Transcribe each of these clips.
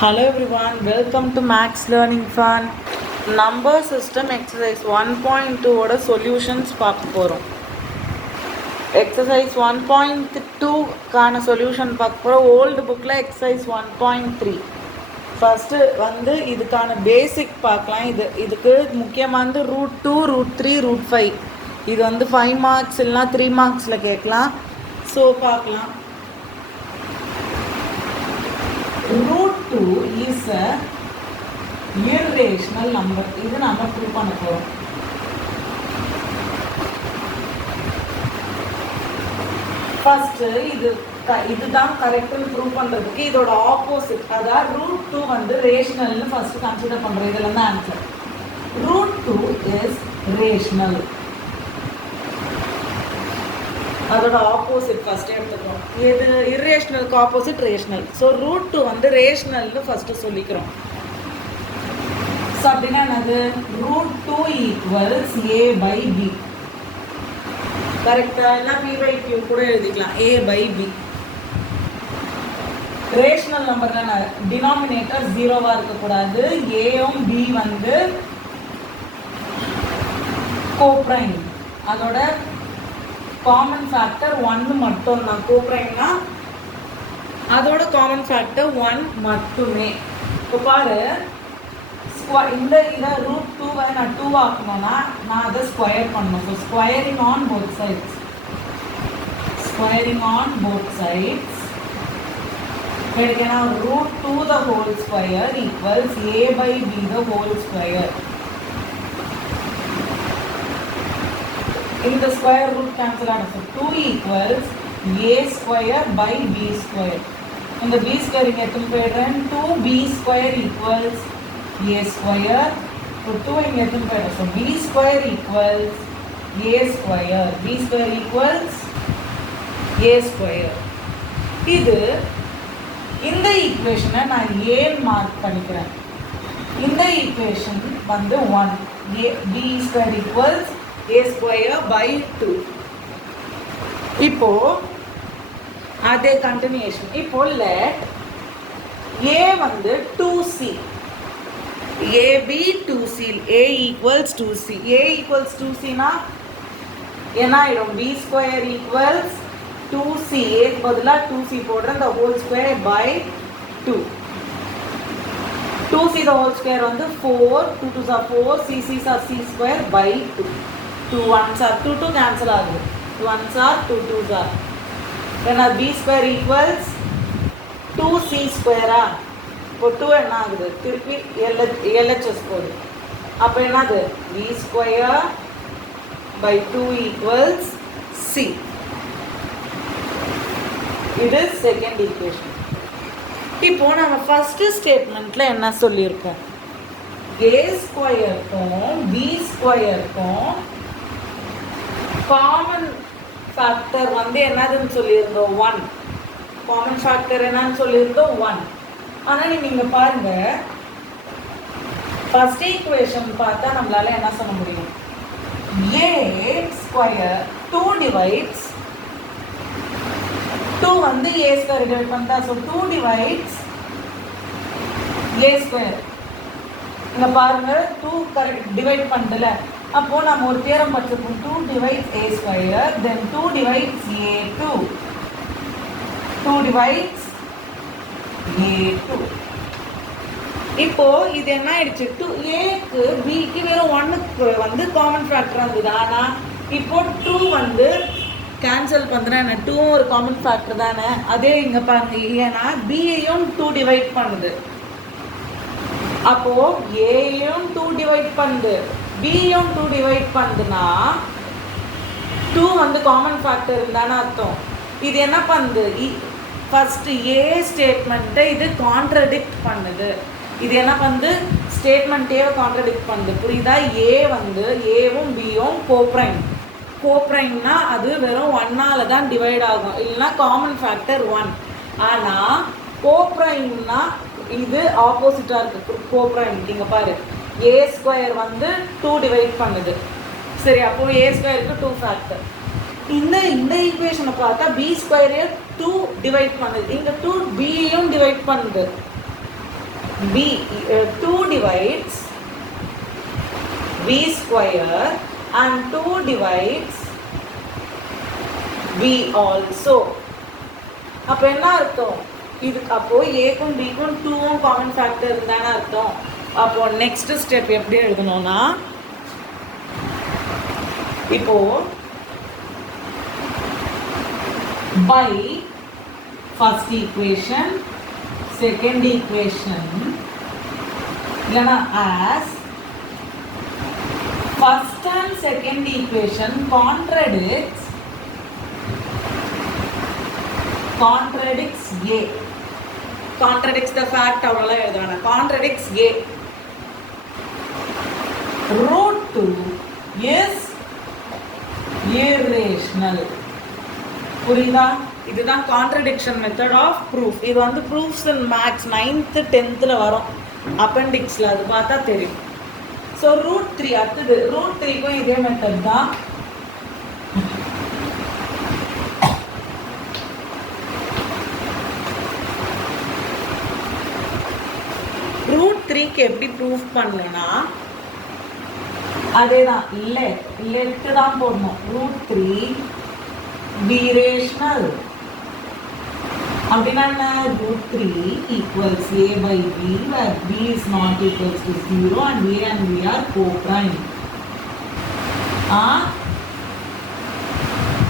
Hello everyone, welcome to Max Learning Fun. Number system exercise 1.2 ஓட solutions பார்க்க போகிறோம். Exercise 1.2 கான solution பார்க்க போகிறோம். ஓல்டு புக்கில் exercise 1.3. ஃபஸ்ட்டு இதுக்கான பேசிக் பார்க்கலாம். இதுக்கு முக்கியமாக √2, √3, √5 இது 5 மார்க்ஸ் இல்லைனா 3 மார்க்ஸில் கேட்கலாம். ஸோ பார்க்கலாம். √2 is a irrational number. இது நம்ம ப்ரூவ் பண்ண போகிறோம். ஃபஸ்ட்டு இதுதான் கரெக்டுன்னு ப்ரூவ் பண்ணுறதுக்கு இதோட ஆப்போசிட், அதாவது √2 ரேஷனல்னு ஃபஸ்ட்டு கன்சிடர் பண்ணுறோம். இதில் தான் ஆன்சர். √2 is rational. அதோட ஆப்போசிட் ஃபஸ்ட்டு எடுத்துக்கிறோம். எது இர்ரேஷனலுக்கு ஆப்போசிட் ரேஷனல். ஸோ √2 ரேஷனல்னு ஃபஸ்ட்டு சொல்லிக்கிறோம். ஸோ அப்படின்னா என்னது? √2 ஈக்குவல்ஸ் a/b. கரெக்டாக எல்லாம் p/q கூட எழுதிக்கலாம். a/b. ரேஷனல் நம்பர்னா டினாமினேட்டர் 0வா இருக்கக்கூடாது. ஏயும் b கோப்ரைம். அதோட காமன் ஃபேக்டர் 1 மட்டும் தான். கோப்ரைம்னா அதோட காமன் ஃபேக்டர் 1 மட்டுமே. இப்போ பாரு, இதை √2 நான் 2 ஆக்கணும்னா நான் அதை ஸ்கொயர் பண்ணணும். So squaring on both sides. Squaring on both sides கிடைக்கனா √2 the whole square equals a/b the whole square. இந்த ஸ்கொயர் ரூட் கேன்சல் ஆகும். 2 equals a square by b square. இந்த b square இங்கே எடுத்துன்னு போயிடுறேன். 2b square equals a square. 2 இங்கே எடுத்துன்னு போயிடுறேன். So b square equals a square. b square equals a square. இந்த ஈக்குவேஷனை நான் a மார்க் பண்ணிக்கிறேன். இந்த equation 1. b square equals a square by 2. இப்போ அதே கண்டினியூஷன். இப்போ let a 2c, ab 2c, a equals 2c. a equals 2c னா என்ன ஆயிடும்? b square equals 2c. a க்கு பதிலா 2c போடுறேன். the whole square by 2. 2c the whole square 4. 2 2s are 4. c 6 are c square by 2. 2 1s are 2 2 cancel ஆகுது. 2 1s are 2 2s are. then b square equals 2c square. இப்போ 2 என்ன ஆகுது? திருப்பி LHS போகுது. அப்போ என்னது? b square by 2 equals c. இது second equation. இப்போ நம்ம ஃபர்ஸ்ட் ஸ்டேட்மெண்ட்ல என்ன சொல்லியிருக்கோம்? a ஸ்கொயருக்கும் b ஸ்கொயருக்கும் காமன் ஃபேக்டர் என்னதுன்னு சொல்லியிருந்தோம்? 1. காமன் ஃபேக்டர் என்னன்னு சொல்லியிருந்தோம்? 1. ஆனால் நீங்கள் பாருங்க, ஃபர்ஸ்ட் ஈக்குவேஷன் பார்த்தா நம்மளால என்ன சொல்ல முடியும்? a square 2 divides 2 a square divide பண்ணா. So 2 divides a square. இங்கே பாருங்க, 2 கரெக்ட் டிவைட் பண்ணல. அப்போ நம்ம ஒரு தியரம் படிச்சிருக்கோம். 2 divides a square, then 2 divides a2. 2 divides a2. இப்போ இது என்ன ஆயிடுச்சு? 2a க்கு b க்கு வெறும் 1 காமன் ஃபேக்டர் இருந்தது. ஆனால் இப்போ 2 கேன்சல் பண்ணுறேன். 2 ஒரு காமன் ஃபேக்டர் தானே. அதே இங்கே பாருங்க, ஏன்னா b-ஐயும் 2 டிவைட் பண்ணுது. அப்போ a-யும் 2 டிவைட் பண்ணுது, b-யும் 2 டிவைட் பண்ணுதுன்னா 2 காமன் ஃபேக்டர் இருந்தானே அர்த்தம். இது என்ன பண்ணுது? ஃபர்ஸ்ட் a ஸ்டேட்மெண்ட்டை இது கான்ட்ரடிக்ட் பண்ணுது. இது என்ன பண்ணுது? ஸ்டேட்மெண்ட்டேவை கான்ட்ரடிக்ட் பண்ணுது. புரியுதா? ஏவும் b-யும் கோப்ரைம். கோப்ரைம்னா அது வெறும் 1ஆல தான் டிவைட் ஆகும், இல்லைன்னா காமன் ஃபேக்டர் 1. ஆனால் கோப்ரைம்னா இது ஆப்போசிட்டாக இருக்குது. கோப்ரைம் இங்கே பாரு, a ஸ்கொயர் 2 டிவைட் பண்ணுது. சரி, அப்போ a ஸ்கொயருக்கு 2 ஃபேக்டர். இந்த ஈக்குவேஷனை பார்த்தா b ஸ்கொயரே 2 டிவைட் பண்ணுது. இங்கே 2 b-யும் டிவைட் பண்ணுது. 2 divides b square and 2 divides b also. அப்போ என்ன அர்த்தம்? இது அப்போ ஏக்கும் பிக்கும் 2ம் காமன் ஃபேக்டர் இருந்தானே அர்த்தம். அப்போ நெக்ஸ்ட் ஸ்டெப் எப்படி எழுதணும்னா, இப்போ by first equation, second equation, இல்லைனா as first and second equation contradicts A. Contradicts the fact, அவ்வளோலாம் எழுதுவாங்க. Contradicts A. Root 2 is irrational. புரியுதா? இதுதான் கான்ட்ரடிக்ஷன் மெத்தட் ஆஃப் ப்ரூஃப். இது வந்து ப்ரூஃப்ஸ் இன் மேக்ஸ் 9th 10th வரும், அப்பெண்டிக்ஸில் அது பார்த்தா தெரியும். ஸோ ரூட் 3 அடுத்தது ரூட் 3க்கும் இதே மெத்தட் தான். ரூட் 3க்கு எப்படி ப்ரூஃப் பண்ணணும்னா அதே தான், லெட்டு தான் போடணும். Root 3 be rational. அப்படின்னா என்ன? root 3 equals a by b where b is not equals to 0 and a and b are co-prime.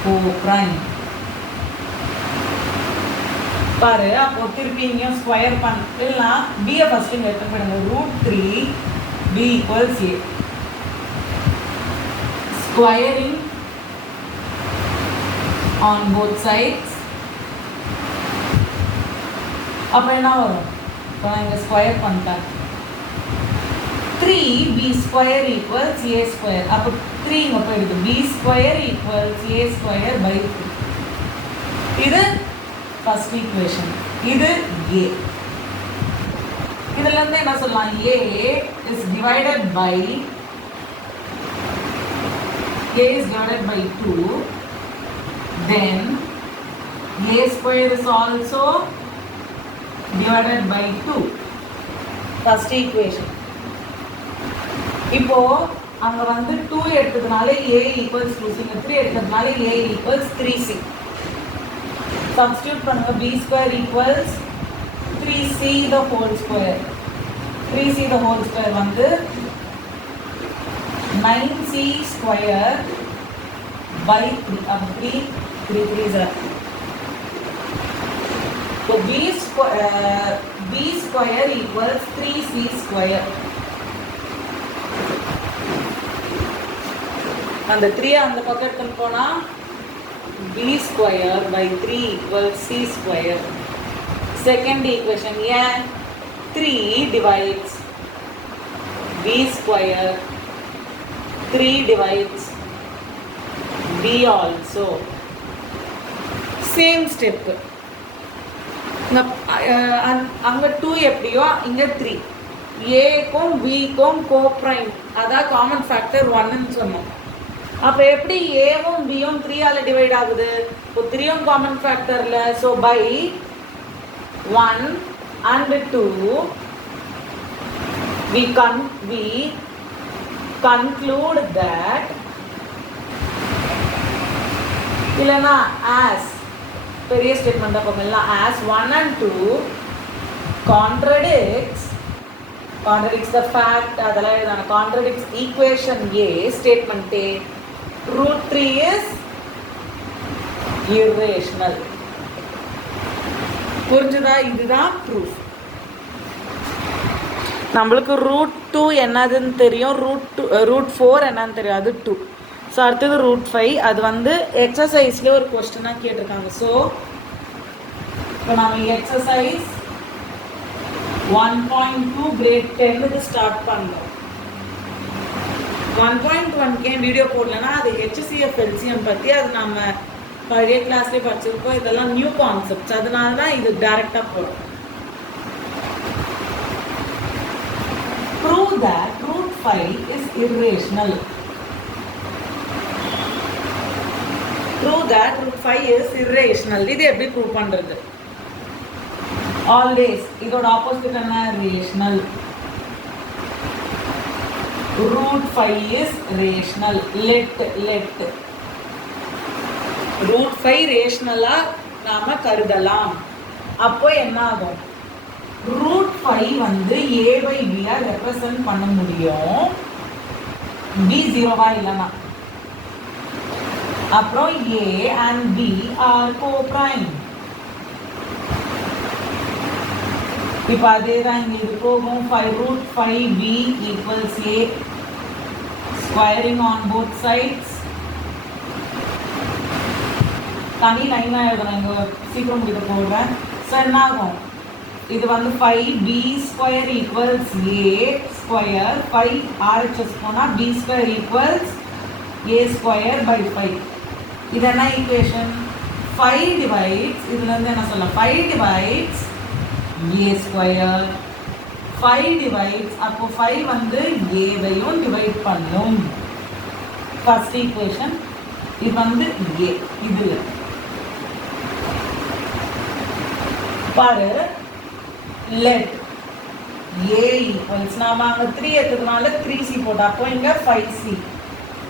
Co-prime. பாரு, அப்போ திருப்பி இங்கே ஸ்கொயர் பண்ணா b ஃபர்ஸ்ட் இங்கே எடுத்து பண்ணுங்க. root 3 b equals a. Squaring on both sides. அப்போ என்ன வரும்? இப்போ நான் இங்கே ஸ்கொயர் பண்ணிட்டேன். 3b square equals a square. அப்போ 3 இங்கே போயிடுது. b square equals a square by 3. இது ஃபர்ஸ்ட் ஈக்குவேஷன். இது a. இதுலேருந்து என்ன சொல்லலாம்? a is divided by 2. Then a square is also divided by 2. First equation. இப்போ அங்க வந்து 2 எடுத்ததுனால a equals 2c, 3 எடுத்ததுனால a equals 3c. Substitute பண்ணுங்க. b square equals 3c the whole square. 3c the whole square வந்து 9c square by 3. अब 3 3 है. तो b square equals 3c square. அந்த 3 அந்த பக்கத்துல போனா b square by 3 equals c square. Second equation, yeah, 3 divides b square, 3 divides b also. Same step. அங்க 2 எப்படியோ இங்க 3. ஏக்கும் பிக்கும் கோப்ரைம், அதான் காமன் ஃபேக்டர் 1ன்னு சொன்னோம். அப்போ எப்படி ஏவும் பியும் 3ஆல் டிவைட் ஆகுது? இப்போ 3ம் காமன் ஃபேக்டர்ல. So by 1 and 2 we conclude that இல்லைன்னா as பெரிய ஸ்டேட்மெண்ட் அப்போ எல்லாம் as 1 and 2 contradicts the fact, அதெல்லாம் எழுதான contradicts equation A statement A. root 3 is irrational. புரிஞ்சுதா? இதுதான் ப்ரூஃப். நம்மளுக்கு ரூட் 2 என்னதுன்னு தெரியும், ரூட் 4 என்னன்னு தெரியும், அது 2. ஸோ அடுத்தது ரூட் 5. அது வந்து எக்ஸசைஸ்லேயே ஒரு கொஸ்டினாக கேட்டிருக்காங்க. ஸோ இப்போ நம்ம எக்ஸசைஸ் 1.2 கிரேட் 10க்கு ஸ்டார்ட் பண்ணோம். 1.1 வீடியோ போடலன்னா அது ஹெச்சிஎஃப் எல்சிஎம் பற்றி அது நம்ம பழைய கிளாஸ்லேயே படிச்சிருக்கோம். இதெல்லாம் நியூ கான்செப்ட்ஸ், அதனால தான் இது டைரெக்டாக போடும். Prove that root 5 is irrational. Prove that root 5 is irrational. இது எப்படி ப்ரூவ் பண்ணுறது? ஆல்வேஸ் இதோட ஆப்போசிட் என்ன? ரேஷனல். √5 is rational. let √5 ரேஷனலா நாம கருதலாம். அப்போ என்ன ஆகும்? √5 வந்து a by b ஆ ரெப்ரசன்ட் பண்ண முடியும், b 0வா இல்லைனா. அப்புறம் a and b are co-prime. இப்போ அதே தான் இங்கே இது போகும். √5b equals a, squaring on both sides. தனி லைனாக எழுதணும், இங்கே சீக்கிரம் கிட்ட போடுறேன். ஸோ என்ன ஆகும்? இது வந்து 5b ஸ்கொயர் ஈக்குவல்ஸ் a ஸ்கொயர், 5 RHS போனால் b square equals a square by 5. இது என்ன ஈக்குவேஷன்? 5 டிவைட்ஸ், இதுலேருந்து என்ன சொல்லலாம்? 5 டிவைட்ஸ் a ஸ்கொயர், 5 டிவைட்ஸ், அப்போ 5 வந்து a-வையும் டிவைட் பண்ணும். First equation. இது வந்து a. இதில் பாரு, let a equals, நாம அங்கே 3 எடுத்ததுனால 3c போட்டோம், அப்போ இங்கே 5c.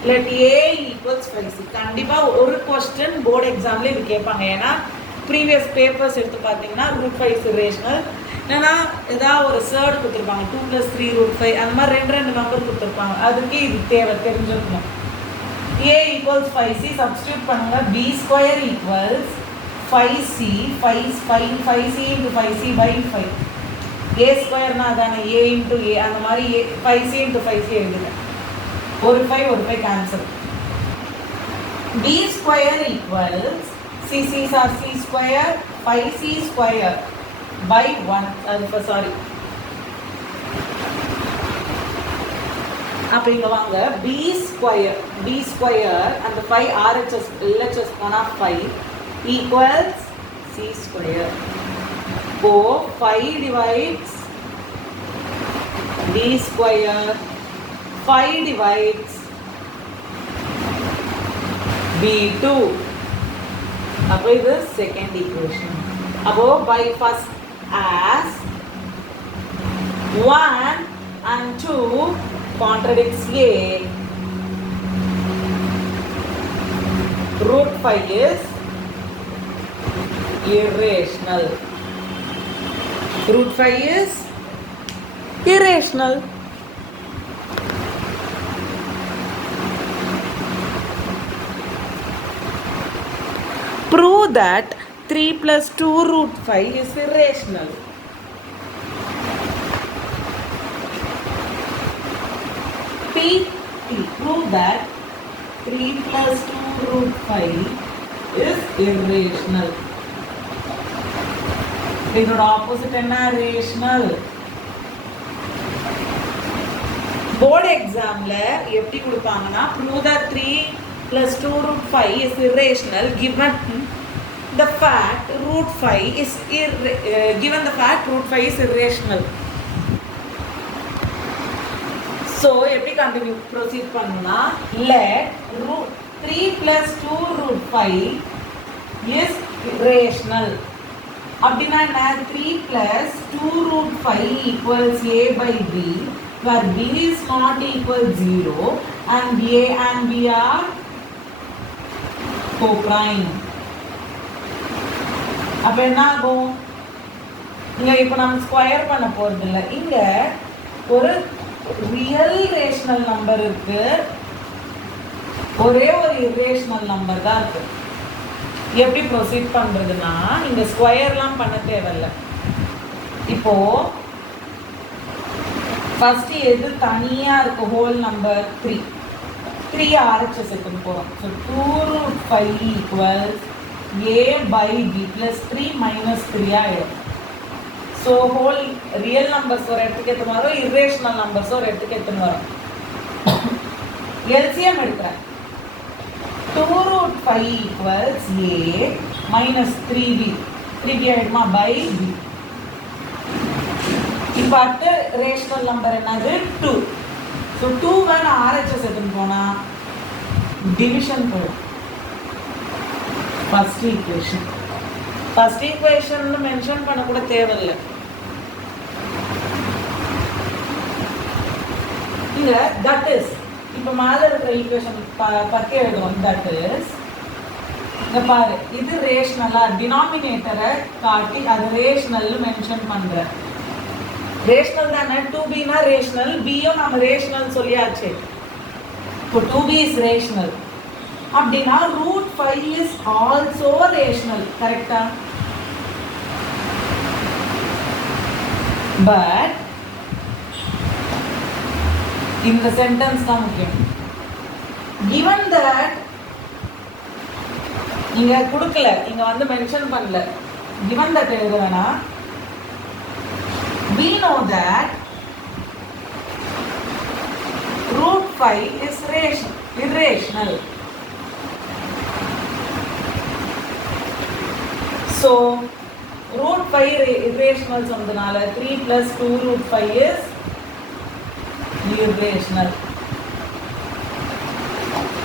let a equals 5c. கண்டிப்பாக ஒரு கொஸ்டின் போர்டு எக்ஸாம்ல இது கேட்பாங்க. ஏன்னா ப்ரீவியஸ் பேப்பர்ஸ் எடுத்து பார்த்தீங்கன்னா √5 is irrational. ஏன்னா ஏதாவது ஒரு சேர்டு கொடுத்துருப்பாங்க, 2 + 3 √5, அந்த மாதிரி ரெண்டு நம்பர் கொடுத்துருப்பாங்க. அதுக்கு இது தேவை, தெரிஞ்சிருக்கணும். a equals 5c சப்ஸ்டியூட் பண்ணுங்க. b square equals 5c, 5c into 5c by 5. a ஸ்கொயர்னா அதானே a into a, அந்த மாதிரி 5c into 5c எழுதுங்க. ஒரு 5 cancel. b square equals c's are c square 5c square by 1. Sorry, அப்போ இங்கே வாங்க. b square அந்த 5 RHS LHS போனால் 5 equals c square. So 5 divides b square, 5 divides b2. அப்போ இது செகண்ட் ஈக்குவேஷன். அப்போ by first as 1 and 2 contradicts a, √5 is irrational. √5 is irrational. Prove that 3 + 2 √5 is irrational. Prove that 3 + 2 √5 is irrational. இதோட opposite என்ன? Rational. Board எக்ஸாம்ல எப்படி கொடுப்பாங்கன்னா, prove that 3 + 2 √5 is irrational given the fact √5 is irrational. So எப்படி continue proceed பண்ணணும்னா, let 3 + 2 √5 is irrational. அப்படின்னா என்ன? 3 + 2 √5 equals a by b, where b is not equal 0 and a and b are co-prime. அப்போ என்ன ஆகும்? இங்கே இப்போ நம்ம ஸ்கொயர் பண்ண போகிறது இல்லை. இங்கே ஒரு ரியல் ரேஷனல் நம்பர் இருக்கு, ஒரே ஒரு irrational நம்பர் தான் இருக்கு. எப்படி ப்ரொசீட் பண்ணுறதுன்னா, இங்கே ஸ்கொயர்லாம் பண்ண தேவையில்லை. இப்போ ஃபர்ஸ்ட் எது தனியாக இருக்கு? ஹோல் நம்பர் 3 RHS எடுத்துன்னு போகிறோம். So 2√5 equals a by b + 3 - 3 ஆகிடும். ஸோ ஹோல் ரியல் நம்பர்ஸ் ஒரு இடத்துக்கு எடுத்துன்னு வரும், irrational நம்பர்ஸ் ஒரு இடத்துக்கு எடுத்துன்னு வரும். எல்சிஎம் எடுக்கிறேன். 2√5 equals a minus 3b. 3b ஆகிடுமா? by b. இப்போ அடுத்த ரேஷனல் நம்பர் என்னது? 2. ஸோ 2 நான் RHS எடுத்துன்னு போனால் டிவிஷன் போயிடும். First equation first equation mention பண்ண கூட தேவையில்லை. இங்க தட் இஸ் இப்போ மேல இருக்கிற ஈக்குவேஷன் பத்தி எழுதுவோம். தட் இஸ் இங்க பாரு, இது ரேஷனலா டினாமினேட்டரை காட்டி அது ரேஷனல் மென்ஷன் பண்ற. ரேஷனல் தானே, 2bனா ரேஷனல், பியும் நம்ம ரேஷனல் சொல்லியாச்சு. இப்போ 2b இஸ் ரேஷனல் அப்படின்னா √5 இஸ் ஆல்சோ ரேஷனல். கரெக்டா? பட் இந்த சென்டென்ஸ் தான் முக்கியம். given that இங்க கொடுக்கல, இங்க வந்து மென்ஷன் பண்ணல, given that எழுத வேணாம். we know that √5 is irrational. So √5 irrational சொன்னதுனால 3 + 2 √5 is irrational.